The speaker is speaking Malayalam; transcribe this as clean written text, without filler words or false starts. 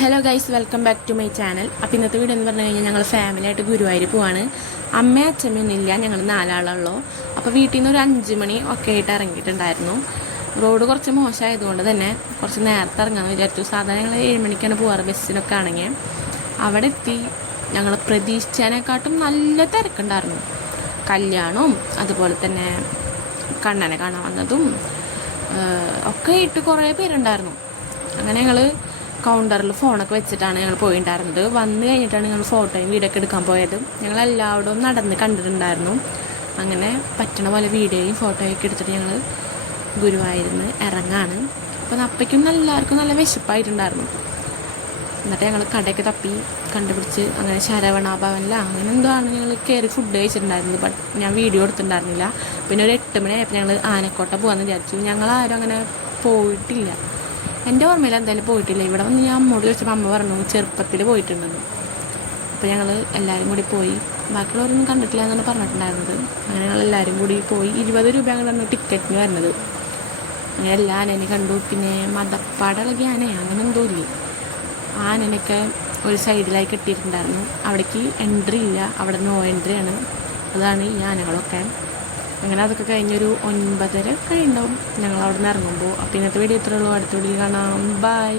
Hello guys, welcome back to my channel. അപ്പോൾ ഇന്നത്തെ വീഡിയോ എന്ന് പറഞ്ഞു കഴിഞ്ഞാൽ ഞങ്ങൾ ഫാമിലിയായിട്ട് ഗുരുവായൂർ പോവാണ്. അമ്മയും അച്ഛമ്മയൊന്നുമില്ല, ഞങ്ങൾ 4 ആളുള്ളൂ. അപ്പോൾ വീട്ടിൽ നിന്ന് ഒരു 5 മണി ഒക്കെ ആയിട്ട് ഇറങ്ങിയിട്ടുണ്ടായിരുന്നു. റോഡ് കുറച്ച് മോശമായതുകൊണ്ട് തന്നെ കുറച്ച് നേരത്തെ ഇറങ്ങാമെന്ന് വിചാരിച്ചു. സാധാരണ ഞങ്ങൾ 7 മണിക്കാണ് പോവാറ് ബസ്സിനൊക്കെ ആണെങ്കിൽ. അവിടെ എത്തി ഞങ്ങൾ പ്രതീക്ഷിച്ചതിനെക്കാട്ടും നല്ല തിരക്കുണ്ടായിരുന്നു. കല്യാണവും അതുപോലെ തന്നെ കണ്ണനെ കാണാൻ വന്നതും ഒക്കെ ആയിട്ട് കുറേ പേരുണ്ടായിരുന്നു. അങ്ങനെ ഞങ്ങൾ കൗണ്ടറിൽ ഫോണൊക്കെ വെച്ചിട്ടാണ് ഞങ്ങൾ പോയിട്ടുണ്ടായിരുന്നത്. വന്നു കഴിഞ്ഞിട്ടാണ് ഞങ്ങൾ ഫോട്ടോയും വീഡിയോ ഒക്കെ എടുക്കാൻ പോയത്. ഞങ്ങൾ എല്ലാവരും നടന്ന് കണ്ടിട്ടുണ്ടായിരുന്നു. അങ്ങനെ പറ്റണ പോലെ വീഡിയോയും ഫോട്ടോയൊക്കെ എടുത്തിട്ട് ഞങ്ങൾ ഗുരുവായൂരിന്ന് ഇറങ്ങാണ്. അപ്പോൾ അപ്പയ്ക്കും എല്ലാവർക്കും നല്ല വിശപ്പായിട്ടുണ്ടായിരുന്നു. എന്നിട്ട് ഞങ്ങൾ കടയൊക്കെ തപ്പി കണ്ടുപിടിച്ച് അങ്ങനെ ശരവണ ഭവനില അങ്ങനെ എന്തോ ആണ് ഞങ്ങൾ കയറി ഫുഡ് കഴിച്ചിട്ടുണ്ടായിരുന്നത്. ബട്ട് ഞാൻ വീഡിയോ എടുത്തിട്ടുണ്ടായിരുന്നില്ല. പിന്നെ ഒരു 8 മണിയായപ്പോൾ ഞങ്ങൾ ആനക്കോട്ട പോകാമെന്ന് വിചാരിച്ചു. ഞങ്ങളാരും അങ്ങനെ പോയിട്ടില്ല. എൻ്റെ ഓർമ്മയിൽ എന്തായാലും പോയിട്ടില്ല. ഇവിടെ വന്ന് ഞാൻ അമ്മോട് ചോദിച്ചപ്പോൾ അമ്മ പറഞ്ഞു ചെറുപ്പത്തിൽ പോയിട്ടുണ്ടെന്ന്. അപ്പോൾ ഞങ്ങൾ എല്ലാവരും കൂടി പോയി. ബാക്കിയുള്ളവരൊന്നും കണ്ടിട്ടില്ല എന്നാണ് പറഞ്ഞിട്ടുണ്ടായിരുന്നത്. അങ്ങനെ ഞങ്ങൾ എല്ലാവരും കൂടി പോയി. 20 രൂപ അങ്ങനെ ടിക്കറ്റിന് വരുന്നത്. അങ്ങനെ എല്ലാ ആനേനെ കണ്ടു. പിന്നെ മതപ്പാടിളകിയ ആന അങ്ങനെ എന്തോ ഇല്ലേ, ആനനൊക്കെ ഒരു സൈഡിലായി കെട്ടിയിട്ടുണ്ടായിരുന്നു. അവിടേക്ക് എൻട്രി ഇല്ല, അവിടെ നോ എൻട്രി ആണ്. അതാണ് ഈ ആനകളൊക്കെ. അങ്ങനെ അതൊക്കെ കഴിഞ്ഞൊരു 9:30 കഴിയുണ്ടാവും ഞങ്ങൾ അവിടെ നിന്ന് ഇറങ്ങുമ്പോൾ. അപ്പോൾ ഇന്നത്തെ വീഡിയോ ഇത്രയുള്ളൂ. അടുത്ത വീഡിയോ കാണാം. ബൈ.